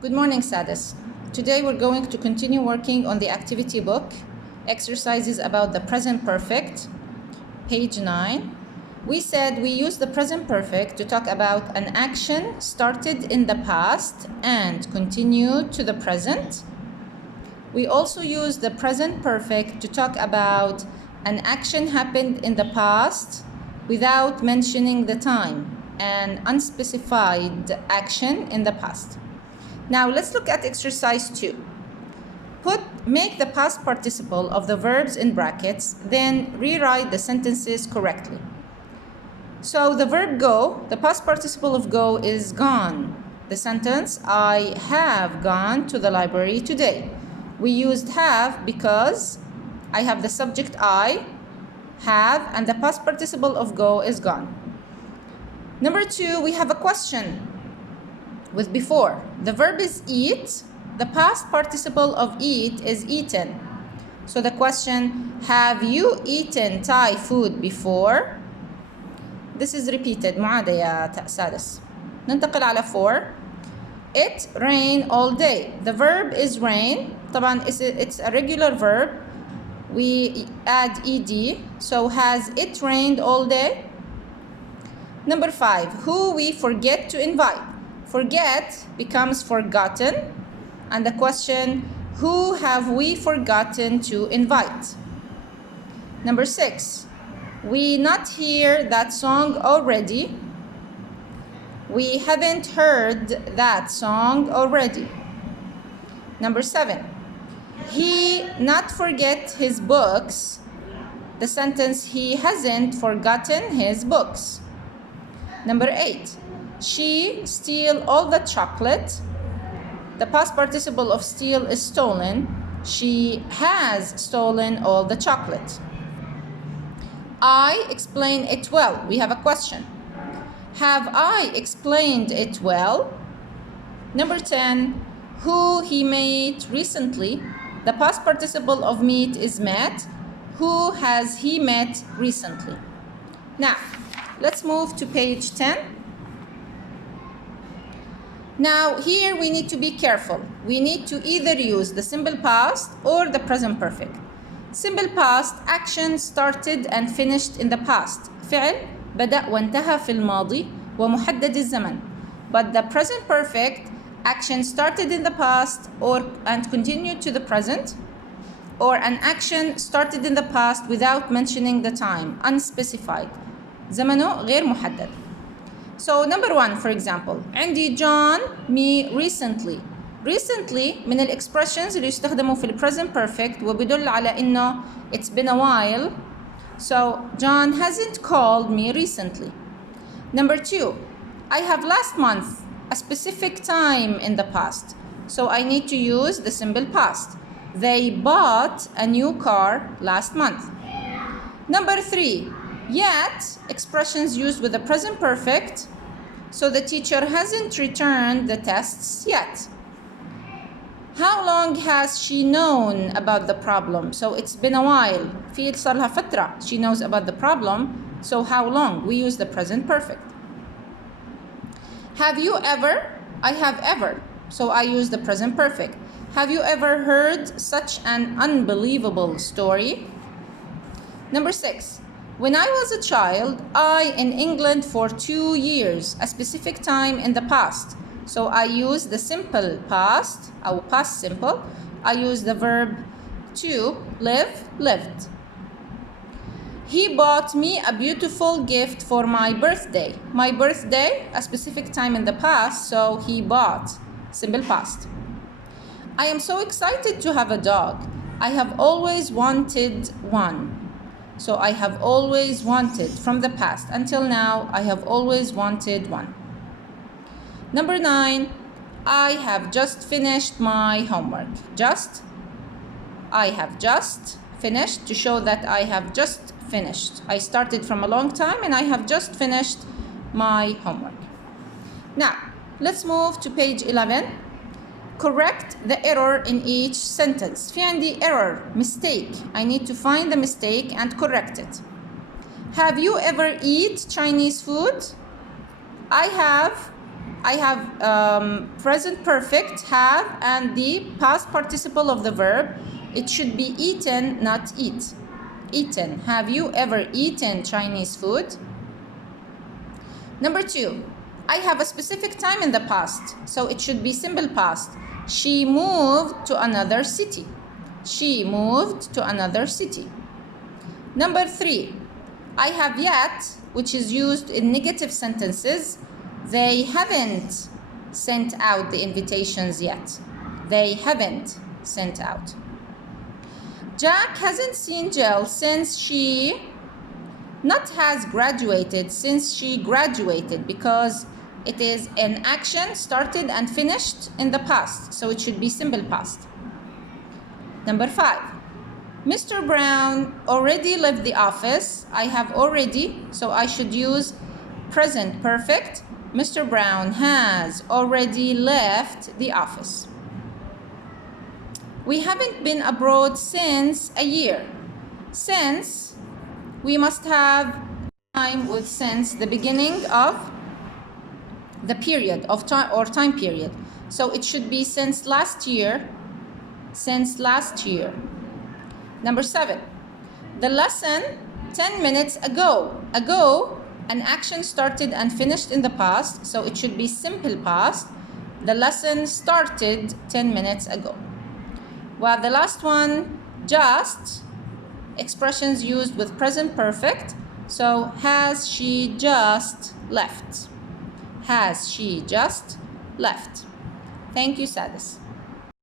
Good morning, Sadis. Today we're going to continue working on the activity book, exercises about the present perfect, page 9. We said we use the present perfect to talk about an action started in the past and continued to the present. We also use the present perfect to talk about an action happened in the past without mentioning the time, an unspecified action in the past. Now let's look at exercise 2. Make the past participle of the verbs in brackets, then rewrite the sentences correctly. So the verb go, the past participle of go is gone. The sentence, I have gone to the library today. We used have because I have the subject I, have, and the past participle of go is gone. Number 2, we have a question with before. The verb is eat. The past participle of eat is eaten. So the question, have you eaten Thai food before? This is repeated. معادة يا سادس. ننتقل على 4. It rained all day. The verb is rain. طبعا it's a regular verb. We add ed. So has it rained all day? Number 5. Who we forget to invite. Forget becomes forgotten. And the question, who have we forgotten to invite? Number 6. We not hear that song already. We haven't heard that song already. Number 7. He not forget his books. The sentence, he hasn't forgotten his books. Number 8. She steal all the chocolate. The past participle of steal is stolen. She has stolen all the chocolate. I explain it well. We have a question. Have I explained it well? Number 10. Who he met recently. The past participle of meet is met. Who has he met recently? Now, let's move to page 10. Now, here we need to be careful. We need to either use the simple past or the present perfect. Simple past, action started and finished in the past. فعل بدأ وانتهى في الماضي ومحدد الزمن. But the present perfect, action started in the past and continued to the present, or an action started in the past without mentioning the time, unspecified. زمنه غير محدد. So number 1, for example, عندي John me recently. Recently من الexpressions اللي يستخدموا في present perfect وبيدل على إنه it's been a while. So John hasn't called me recently. Number 2, I have last month, a specific time in the past. So I need to use the simple past. They bought a new car last month. Number 3, yet, expressions used with the present perfect. So the teacher hasn't returned the tests yet. How long has she known about the problem? So it's been a while. في صار لها فترة. She knows about the problem. So how long? We use the present perfect. Have you ever? I have ever. So I use the present perfect. Have you ever heard such an unbelievable story? Number 6. When I was a child, I in England for 2 years, a specific time in the past. So I use the simple past, or past simple. I use the verb to live, lived. He bought me a beautiful gift for my birthday. My birthday, a specific time in the past, so he bought, simple past. I am so excited to have a dog. I have always wanted one. So I have always wanted from the past until now, I have always wanted one. Number 9, I have just finished my homework. Just, I have just finished to show that I have just finished. I started from a long time and I have just finished my homework. Now, let's move to page 11. Correct the error in each sentence. في عندي error, mistake. I need to find the mistake and correct it. Have you ever eat Chinese food? I I have present perfect, have, and the past participle of the verb. It should be eaten, not eat. Eaten. Have you ever eaten Chinese food? Number 2, I have a specific time in the past, so it should be simple past. She moved to another city. She moved to another city. Number 3, I have yet, which is used in negative sentences. They haven't sent out the invitations yet. They haven't sent out. Jack hasn't seen Jill since she, not has graduated, since she graduated, because it is an action started and finished in the past, so it should be simple past. Number 5, Mr. Brown already left the office. I have already, so I should use present perfect. Mr. Brown has already left the office. We haven't been abroad since a year. Since, we must have time with since, the beginning of the period of time or time period. So it should be since last year. Since last year. Number 7, the lesson 10 minutes ago. Ago, an action started and finished in the past, so it should be simple past. The lesson started 10 minutes ago. Well, the last one, just, expressions used with present perfect. So, has she just left? Has she just left? Thank you, Sadis.